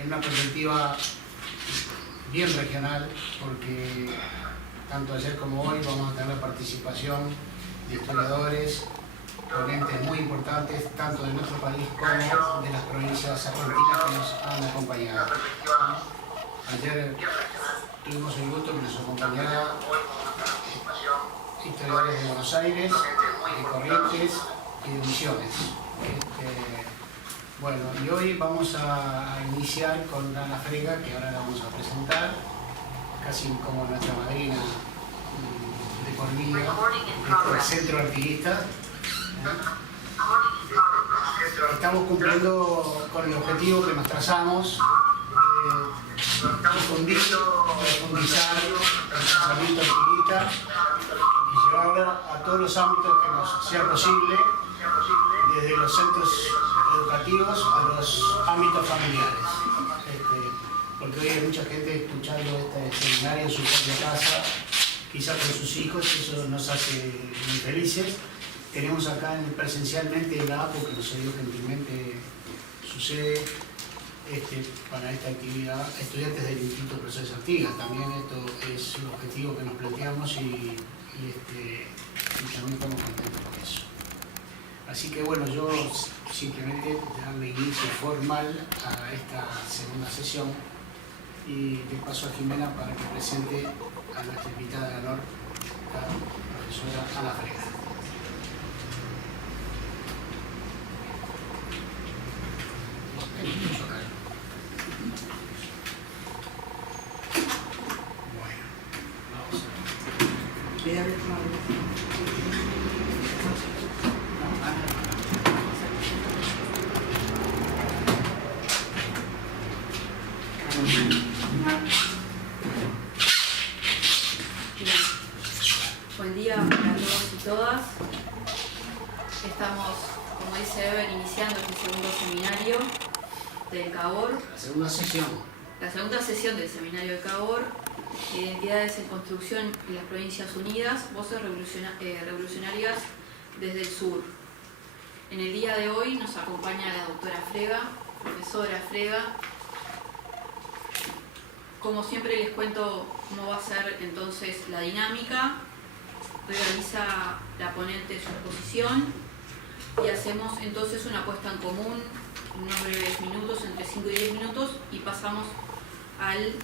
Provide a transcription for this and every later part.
en una perspectiva bien regional, porque tanto ayer como hoy vamos a tener la participación de historiadores, ponentes muy importantes, tanto de nuestro país como de las provincias argentinas que nos han acompañado. Ayer tuvimos el gusto que nos acompañara historiadores de Buenos Aires, de Corrientes y de Misiones. Bueno, y hoy vamos a iniciar con Ana Frega, que ahora la vamos a presentar, casi como nuestra madrina de por vida, del Centro Artiguista. Estamos cumpliendo con el objetivo que nos trazamos, profundizar el pensamiento artiguista y llevarlo a todos los ámbitos que nos sea posible, desde los centros educativos a los ámbitos familiares. Porque hoy hay mucha gente escuchando este seminario en su propia casa, quizás con sus hijos, eso nos hace muy felices. Tenemos acá presencialmente en la APO, que no sé yo, gentilmente sucede para esta actividad, estudiantes del Instituto Profesores Artigas. También esto es un objetivo que nos planteamos y también estamos contentos con eso. Así que bueno, yo simplemente darle inicio formal a esta segunda sesión y le paso a Jimena para que presente a nuestra invitada de honor, la profesora Ana Frega. Bueno, vamos a ver. Buen día para todos y todas. Estamos, como dice Ever, iniciando este segundo seminario del CABOR. La segunda sesión del seminario del CABOR, Identidades en Construcción en las Provincias Unidas, Voces Revolucionarias desde el Sur. En el día de hoy nos acompaña la doctora Frega, profesora Frega. Como siempre les cuento cómo va a ser entonces la dinámica. Realiza la ponente su exposición y hacemos entonces una puesta en común, unos breves minutos, entre 5 y 10 minutos, y pasamos al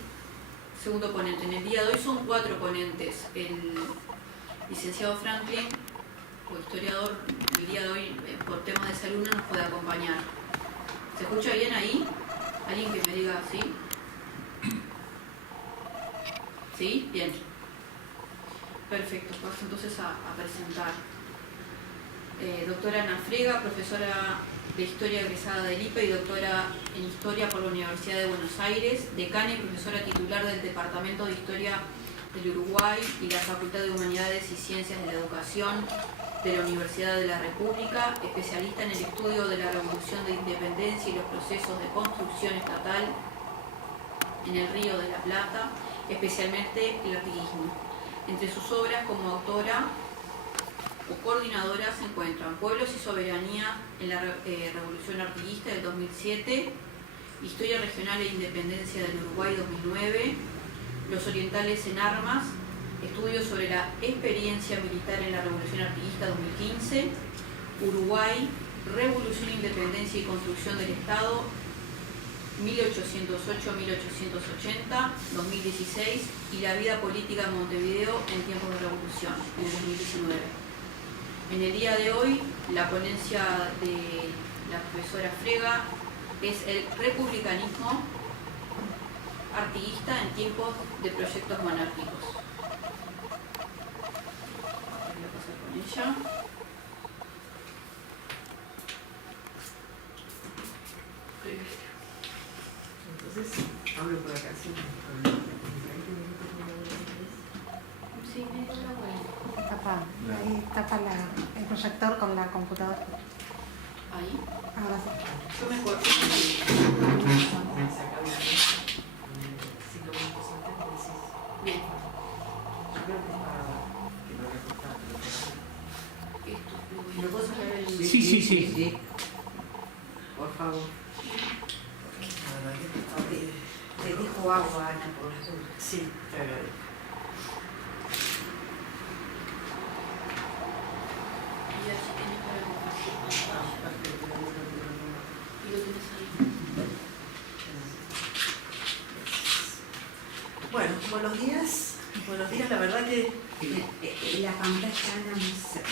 segundo ponente. En el día de hoy son 4 ponentes. El licenciado Franklin, o historiador, el día de hoy por temas de salud no nos puede acompañar. ¿Se escucha bien ahí? ¿Alguien que me diga sí? ¿Sí? Bien. Perfecto, paso entonces a presentar. Doctora Ana Frega, profesora de Historia egresada del IPE y doctora en Historia por la Universidad de Buenos Aires, decana y profesora titular del Departamento de Historia del Uruguay y la Facultad de Humanidades y Ciencias de la Educación de la Universidad de la República, especialista en el estudio de la Revolución de Independencia y los procesos de construcción estatal en el Río de la Plata, especialmente el artiguismo. Entre sus obras como autora o coordinadora se encuentran Pueblos y Soberanía en la Revolución Artiguista del 2007, Historia Regional e Independencia del Uruguay 2009, Los Orientales en Armas, Estudios sobre la Experiencia Militar en la Revolución Artiguista 2015, Uruguay, Revolución, Independencia y Construcción del Estado 1808-1880, 2016, y la vida política de Montevideo en tiempos de revolución, en el 2019. En el día de hoy, la ponencia de la profesora Frega es el republicanismo artiguista en tiempos de proyectos monárquicos. Voy a pasar con ella. Entonces, hablo por acá, sí. Sí, media hora, bueno. Ahí tapa el proyector con la computadora. Ahí. Ahora sí. Yo me corto. Bien. Yo creo que es para que lo recortara. ¿Me puedo sacar el...? Sí. Por favor. agua, Ana, por las dudas. Sí, te agradezco. Y así tenés para compartir Ah, pantalla. perfecto. Y lo tenés ahí. Bueno, buenos días. Buenos días, la verdad que La pantalla, Ana, no sé.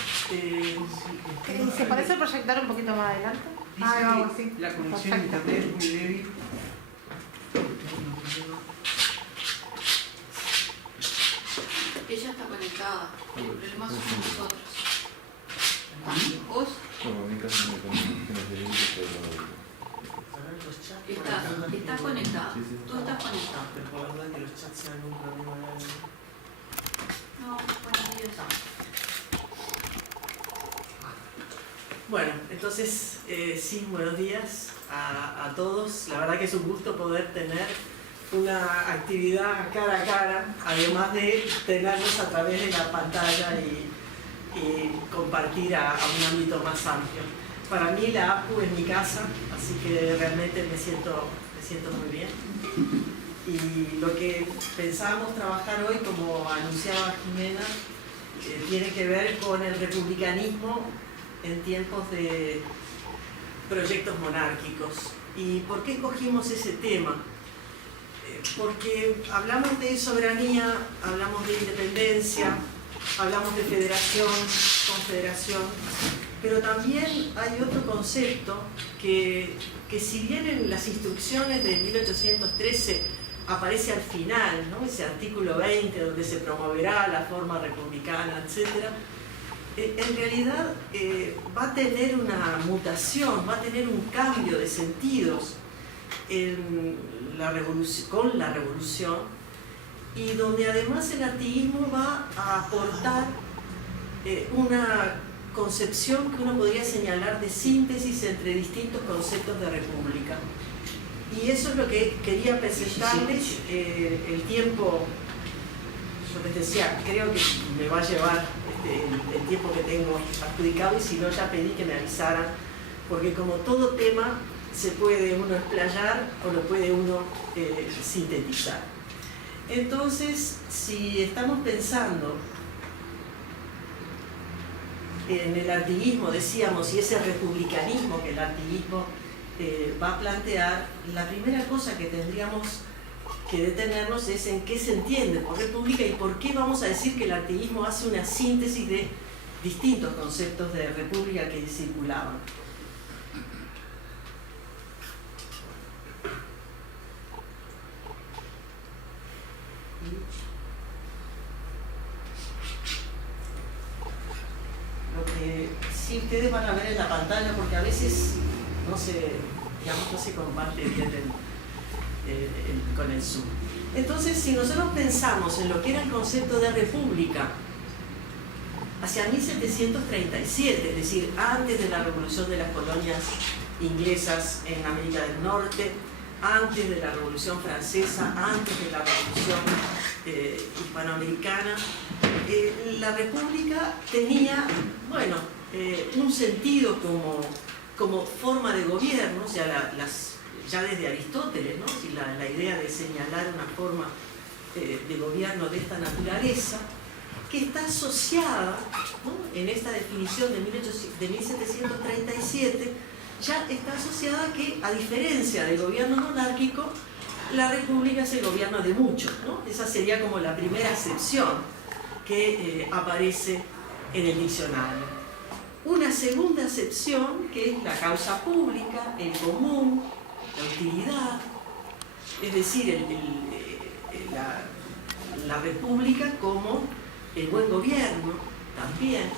¿Se parece proyectar un poquito más adelante? Ah, vamos, sí. La conexión a Perfecto. internet es muy débil. Ella está conectada. El problema somos nosotros. Vos Bueno, en mi caso no me conecto, no sé, a ver, los chats. estás conectada. Sí, sí. Tú estás conectada. Pero por la duda que los chats sean un problema de algo. No, buenos días. Bueno, entonces, sí, buenos días a todos. La verdad que es un gusto poder tener una actividad cara a cara, además de tenernos a través de la pantalla y compartir a un ámbito más amplio. Para mí la APU es mi casa, así que realmente me siento muy bien. Y lo que pensábamos trabajar hoy, como anunciaba Jimena, tiene que ver con el republicanismo en tiempos de proyectos monárquicos. ¿Y por qué escogimos ese tema? Porque hablamos de soberanía, hablamos de independencia, hablamos de federación, confederación, pero también hay otro concepto que si bien en las instrucciones de 1813 aparece al final, ¿no? Ese artículo 20 donde se promoverá la forma republicana, etc., en realidad va a tener una mutación, va a tener un cambio de sentidos con la revolución, y donde además el artiguismo va a aportar una concepción que uno podría señalar de síntesis entre distintos conceptos de república. Y eso es lo que quería presentarles. El tiempo, yo les decía, creo que me va a llevar el tiempo que tengo adjudicado, y si no ya pedí que me avisaran, porque como todo tema se puede uno explayar o lo puede uno sintetizar. Entonces, si estamos pensando en el artiguismo, decíamos, y ese republicanismo que el artiguismo va a plantear, la primera cosa que tendríamos que detenernos es en qué se entiende por república y por qué vamos a decir que el artiguismo hace una síntesis de distintos conceptos de república que circulaban. Lo que sí ustedes van a ver en la pantalla, porque a veces no se comparte bien con el Zoom. Entonces, si nosotros pensamos en lo que era el concepto de república hacia 1737, es decir, antes de la revolución de las colonias inglesas en América del Norte, antes de la Revolución Francesa, antes de la Revolución Hispanoamericana, la república tenía, bueno, un sentido como forma de gobierno, o sea, ya desde Aristóteles, ¿no? Si la idea de señalar una forma de gobierno de esta naturaleza, que está asociada, ¿no? En esta definición de 1737, ya está asociada que, a diferencia del gobierno monárquico, la república es el gobierno de muchos, ¿no? Esa sería como la primera acepción que aparece en el diccionario. Una segunda acepción, que es la causa pública, el común, la utilidad, es decir, la república como el buen gobierno también.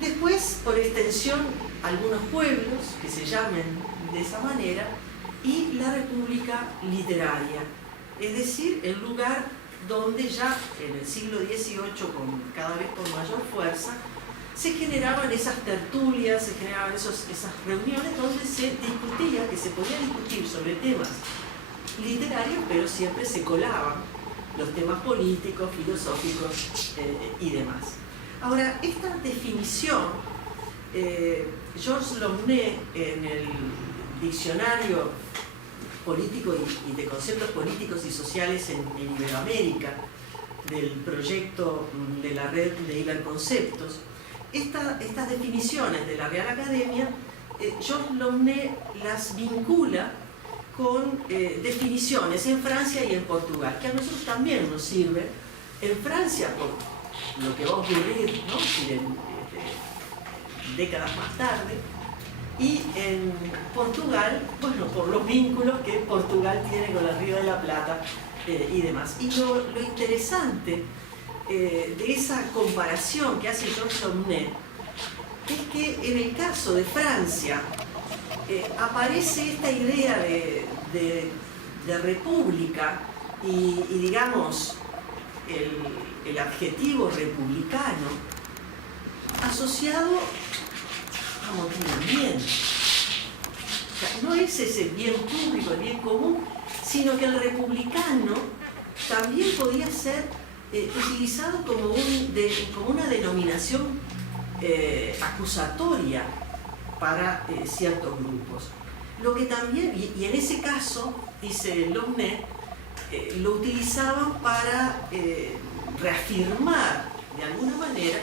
Después, por extensión, algunos pueblos que se llamen de esa manera, y la república literaria, es decir, el lugar donde ya en el siglo XVIII, cada vez con mayor fuerza, se generaban esas tertulias, se generaban esas reuniones donde se discutía, que se podía discutir sobre temas literarios, pero siempre se colaban los temas políticos, filosóficos y demás. Ahora, esta definición, Georges Lounet, en el diccionario políticos y de conceptos políticos y sociales en Iberoamérica, del proyecto de la red de Iberconceptos. Estas definiciones de la Real Academia, Georges Laumné las vincula con definiciones en Francia y en Portugal, que a nosotros también nos sirven. En Francia, por lo que va a ocurrir, ¿no? Décadas más tarde, y en Portugal, bueno, por los vínculos que Portugal tiene con el Río de la Plata y demás. Y lo interesante de esa comparación que hace Georges Laumné es que en el caso de Francia aparece esta idea de república y digamos el adjetivo republicano asociado a amotinamiento. O sea, no es ese bien público, el bien común, sino que el republicano también podía ser utilizado como una denominación acusatoria para ciertos grupos. Lo que también, y en ese caso, dice Laumné, lo utilizaban para reafirmar de alguna manera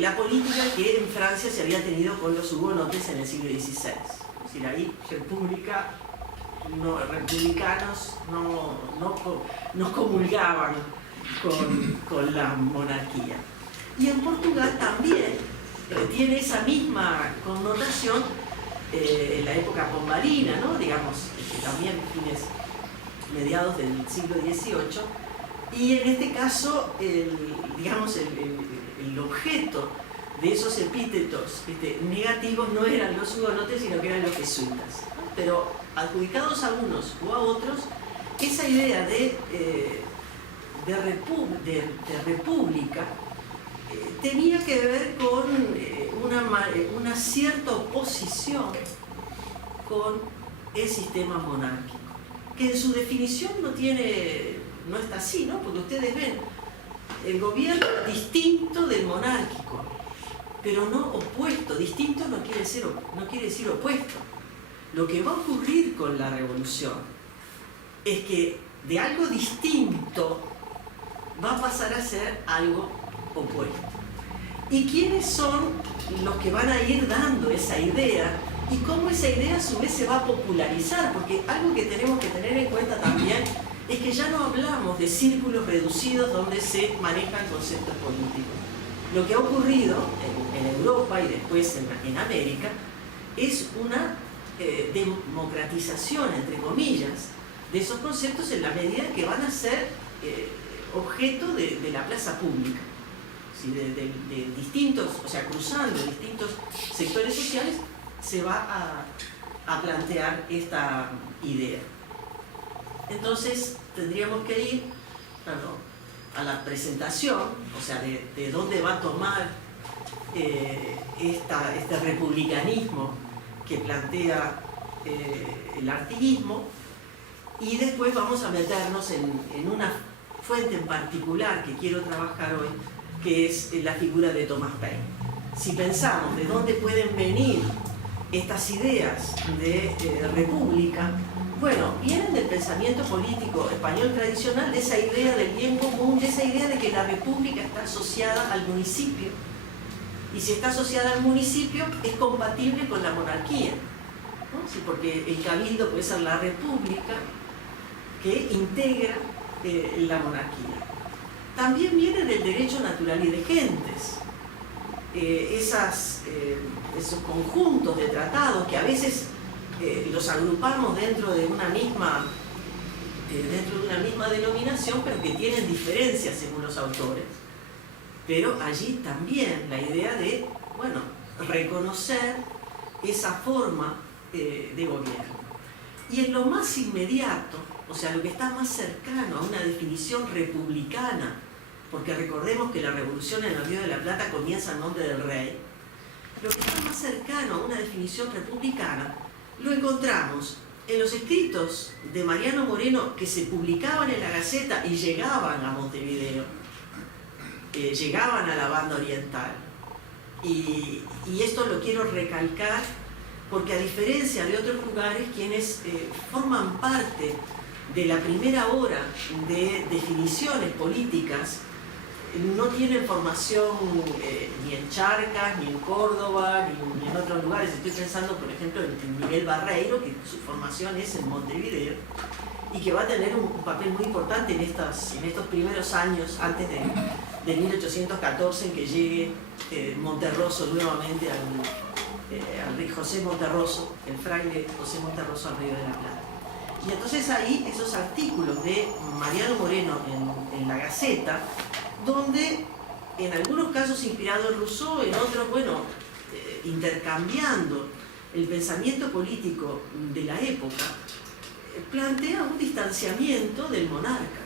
la política que en Francia se había tenido con los hugonotes en el siglo XVI. Es decir, ahí republicanos no comulgaban con la monarquía. Y en Portugal también tiene esa misma connotación en la época pombalina, ¿no? Digamos, también mediados del siglo XVIII, y en este caso el objeto de esos epítetos negativos no eran los hugonotes, sino que eran los jesuitas, ¿no? Pero adjudicados a unos o a otros, esa idea de república tenía que ver con una cierta oposición con el sistema monárquico, que en su definición no está así, ¿no? Porque ustedes ven el gobierno distinto del monárquico, pero no opuesto. Distinto no quiere decir opuesto. Lo que va a ocurrir con la revolución es que de algo distinto va a pasar a ser algo opuesto. ¿Y quiénes son los que van a ir dando esa idea? Y cómo esa idea a su vez se va a popularizar, porque algo que tenemos que tener en cuenta también es que ya no hablamos de círculos reducidos donde se manejan conceptos políticos. Lo que ha ocurrido en Europa y después en América es una democratización, entre comillas, de esos conceptos en la medida que van a ser objeto de la plaza pública. ¿Sí? De distintos, o sea, cruzando distintos sectores sociales, se va a plantear esta idea. Entonces tendríamos que ir a la presentación, o sea, de dónde va a tomar este republicanismo que plantea el artiguismo, y después vamos a meternos en una fuente en particular que quiero trabajar hoy, que es la figura de Thomas Paine. Si pensamos de dónde pueden venir estas ideas de república, bueno, vienen del pensamiento político español tradicional, de esa idea del bien común, de esa idea de que la república está asociada al municipio, y si está asociada al municipio es compatible con la monarquía, ¿no? Sí, porque el cabildo puede ser la república que integra la monarquía. También viene del derecho natural y de gentes, esos conjuntos de tratados que a veces los agrupamos dentro de una misma denominación, pero que tienen diferencias según los autores. Pero allí también la idea de, bueno, reconocer esa forma de gobierno. Y en lo más inmediato, o sea, lo que está más cercano a una definición republicana, porque recordemos que la revolución en el Río de la Plata comienza en nombre del rey, lo que está más cercano a una definición republicana lo encontramos en los escritos de Mariano Moreno, que se publicaban en la Gaceta y llegaban a Montevideo, llegaban a la banda oriental. Y esto lo quiero recalcar porque a diferencia de otros lugares, quienes forman parte de la primera hora de definiciones políticas no tienen formación ni en Charcas, ni en Córdoba, ni en otros lugares. Estoy pensando, por ejemplo, en Miguel Barreiro, que su formación es en Montevideo, y que va a tener un papel muy importante en estos primeros años, antes de 1814, en que llegue Monterroso nuevamente al rey José Monterroso, el fraile José Monterroso al Río de la Plata. Y entonces ahí esos artículos de Mariano Moreno en la Gaceta, donde en algunos casos inspirado en Rousseau, en otros, bueno, intercambiando el pensamiento político de la época, plantea un distanciamiento del monarca.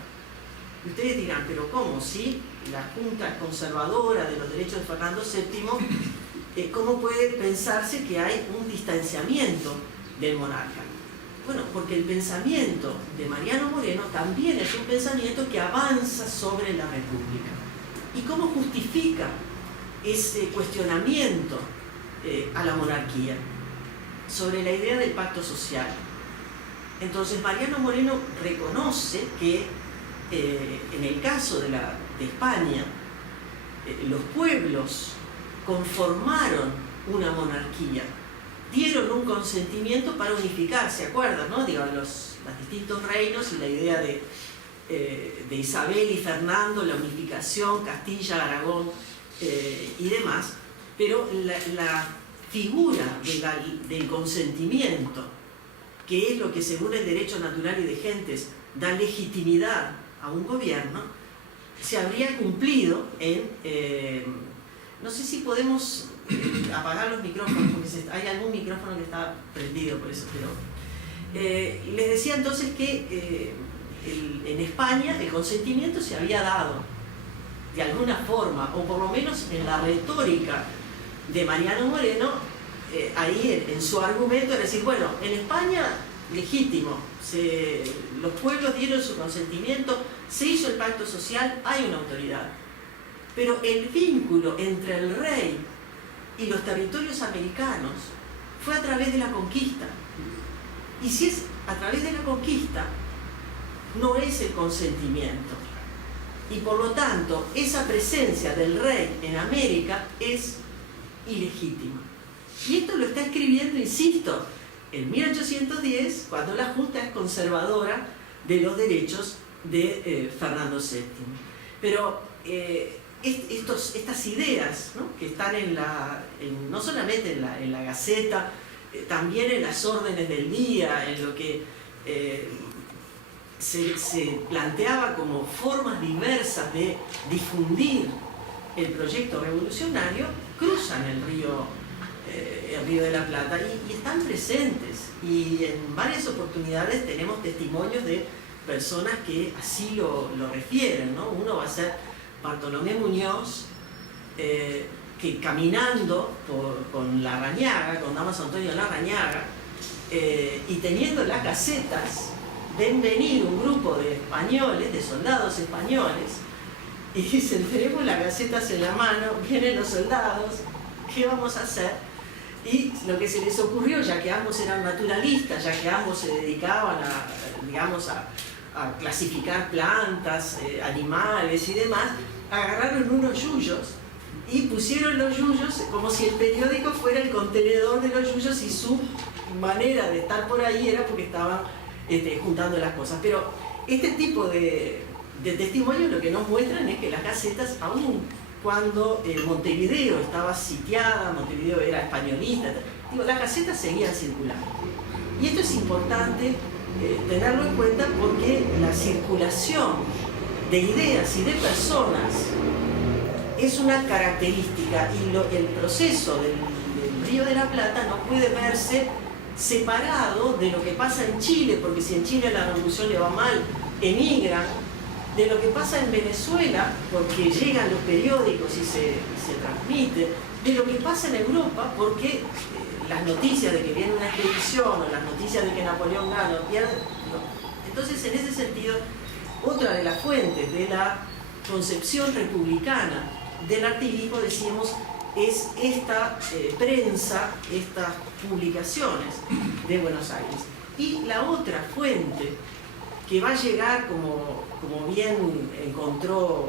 Y ustedes dirán, pero ¿cómo? Si la Junta Conservadora de los Derechos de Fernando VII, ¿cómo puede pensarse que hay un distanciamiento del monarca? Bueno, porque el pensamiento de Mariano Moreno también es un pensamiento que avanza sobre la República. ¿Y cómo justifica ese cuestionamiento a la monarquía? Sobre la idea del pacto social. Entonces Mariano Moreno reconoce que en el caso de España, los pueblos conformaron una monarquía, dieron un consentimiento para unificar, ¿se acuerdan, no? Digo, los distintos reinos y la idea de Isabel y Fernando, la unificación, Castilla, Aragón y demás, pero la figura del consentimiento, que es lo que según el derecho natural y de gentes da legitimidad a un gobierno, se habría cumplido en... no sé si podemos apagar los micrófonos, porque hay algún micrófono que está prendido por eso, pero... les decía entonces que en España el consentimiento se había dado de alguna forma, o por lo menos en la retórica de Mariano Moreno, ahí en su argumento era decir, bueno, en España legítimo, los pueblos dieron su consentimiento, se hizo el pacto social, hay una autoridad, pero el vínculo entre el rey y los territorios americanos fue a través de la conquista, y si es a través de la conquista, no es el consentimiento, y por lo tanto esa presencia del rey en América es ilegítima. Y esto lo está escribiendo, insisto, en 1810, cuando la Junta es conservadora de los derechos de Fernando VII. Pero estas ideas, ¿no?, que están no solamente en la Gaceta, también en las órdenes del día, en lo que se planteaba como formas diversas de difundir el proyecto revolucionario, cruzan el Río de la Plata y están presentes, y en varias oportunidades tenemos testimonios de personas que así lo refieren, ¿no? Uno va a ser Bartolomé Muñoz, que caminando con Larrañaga, con Damaso Antonio Larrañaga, y teniendo las casetas, ven venir un grupo de españoles, de soldados españoles, y dicen, tenemos las casetas en la mano, vienen los soldados, ¿qué vamos a hacer? Y lo que se les ocurrió, ya que ambos eran naturalistas, ya que ambos se dedicaban a clasificar plantas, animales y demás, agarraron unos yuyos y pusieron los yuyos como si el periódico fuera el contenedor de los yuyos, y su manera de estar por ahí era porque estaban juntando las cosas. Pero este tipo de testimonios lo que nos muestran es que las casetas, aún cuando Montevideo estaba sitiada, Montevideo era españolista, las casetas seguían circulando. Y esto es importante tenerlo en cuenta, porque la circulación de ideas y de personas es una característica, y el proceso del Río de la Plata no puede verse separado de lo que pasa en Chile, porque si en Chile la revolución le va mal, emigran, de lo que pasa en Venezuela, porque llegan los periódicos y se transmite, de lo que pasa en Europa, porque las noticias de que viene una expedición, o las noticias de que Napoleón gana o pierde, no. Entonces, en ese sentido, otra de las fuentes de la concepción republicana del artivismo, decíamos, es esta prensa, estas publicaciones de Buenos Aires. Y la otra fuente que va a llegar, como bien encontró